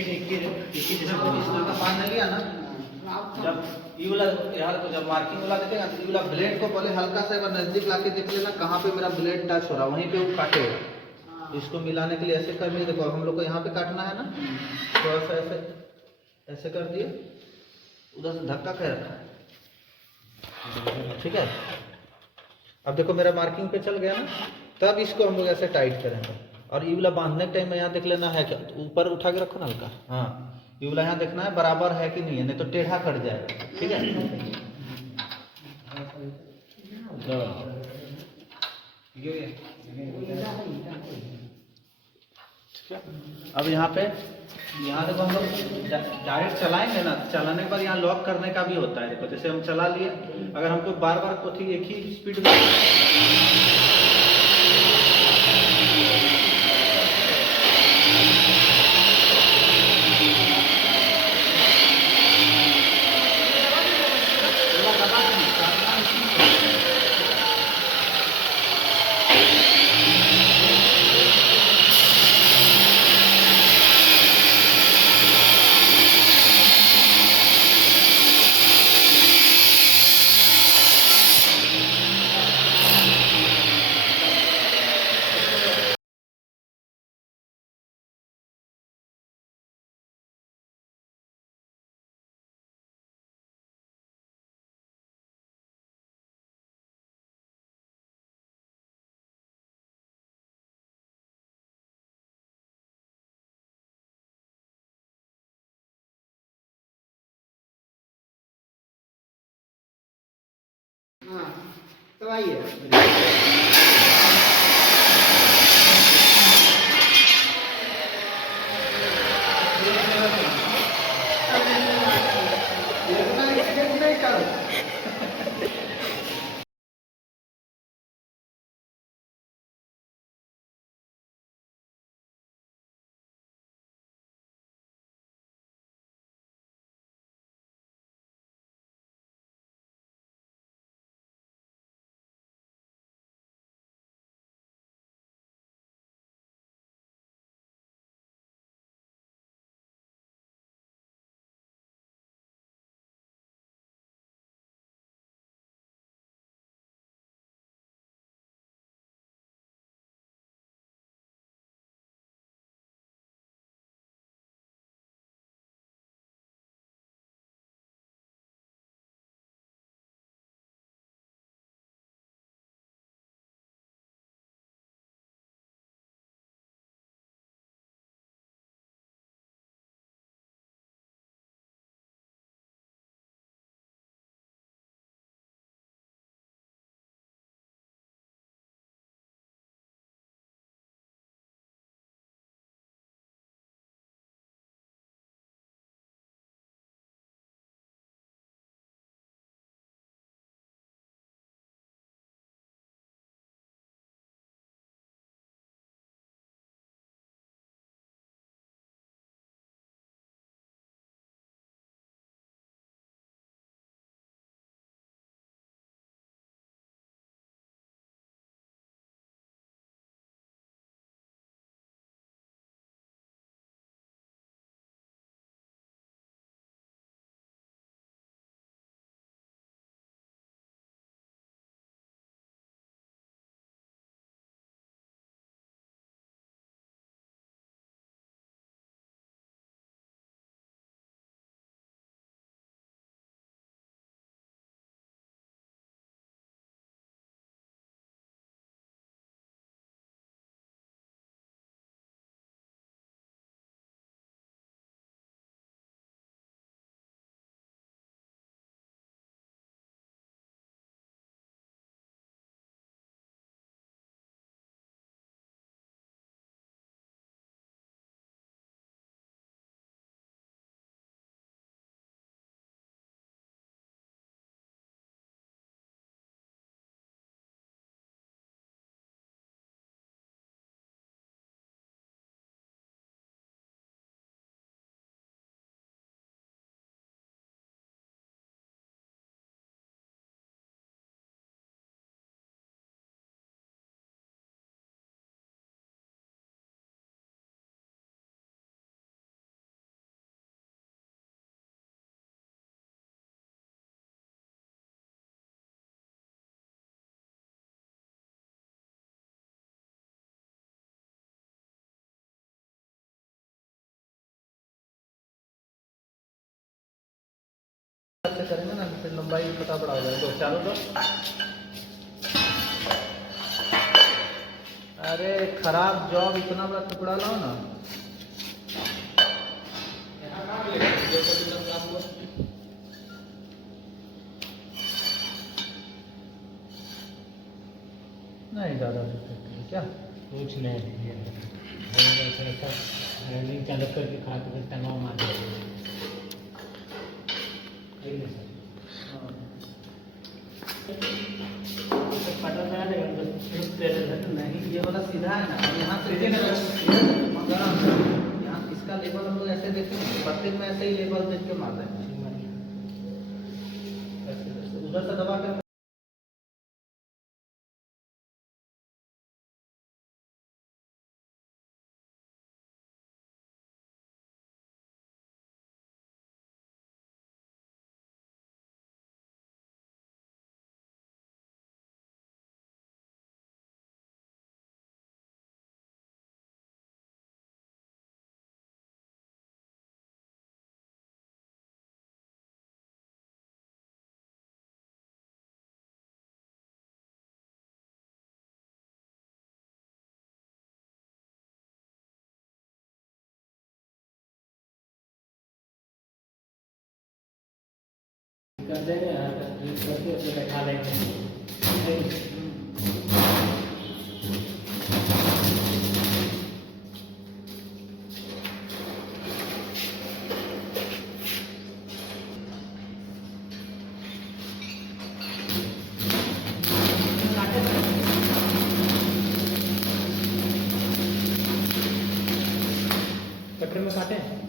एक ही जैसे का बांध नहीं लिया ना, जब ये वाला यार तो जब मार्किंग वाला देखेगा तो ये वाला ब्लेड को पहले हल्का सा एक बार नजदीक लाके देख लेना कहाँ पे मेरा ब्लेड टच हो रहा है, वहीं पे वो काटेगा। इसको मिलाने के लिए ऐसे कर लिए, देखो हम लोग को यहाँ पे काटना है ना, थोड़ा सा ऐसे ऐसे कर दिए, उधर से धक्का कर रखा है, ठीक है। अब देखो मेरा मार्किंग पे चल गया ना, तब इसको हम लोग ऐसे टाइट करेंगे। और ये वाला बांधने के टाइम में यहाँ देख लेना है क्या, तो ऊपर उठा के रखो ना हल्का, हाँ ये वाला यहाँ देखना है बराबर है कि नहीं है, नहीं तो टेढ़ा कट जाएगा, ठीक है। अब यहाँ पे देखो हम लोग डायरेक्ट चलाएंगे ना, चलाने के बाद यहाँ लॉक करने का भी होता है। देखो जैसे हम चला लिए, अगर हमको बार बार कोठी एक ही स्पीड में तो आइए करेंगे ना फिर लंबाई पता पड़ा हो जाएगा। तो चालू तो अरे खराब जॉब इतना बड़ा टुकड़ा लाओ ना। नहीं ज़्यादा क्या कुछ नहीं रनिंग चालू करके खा के तनाव मार नहीं ये वाला सीधा है ना, यहाँ से मगर यहाँ इसका लेवल हम लोग ऐसे देखते हैं, प्रत्येक में ऐसे ही लेवल देख के मार रहे हैं। उधर से दबा कर कर देंगे करके बैठा लेंगे। कटरे में काटे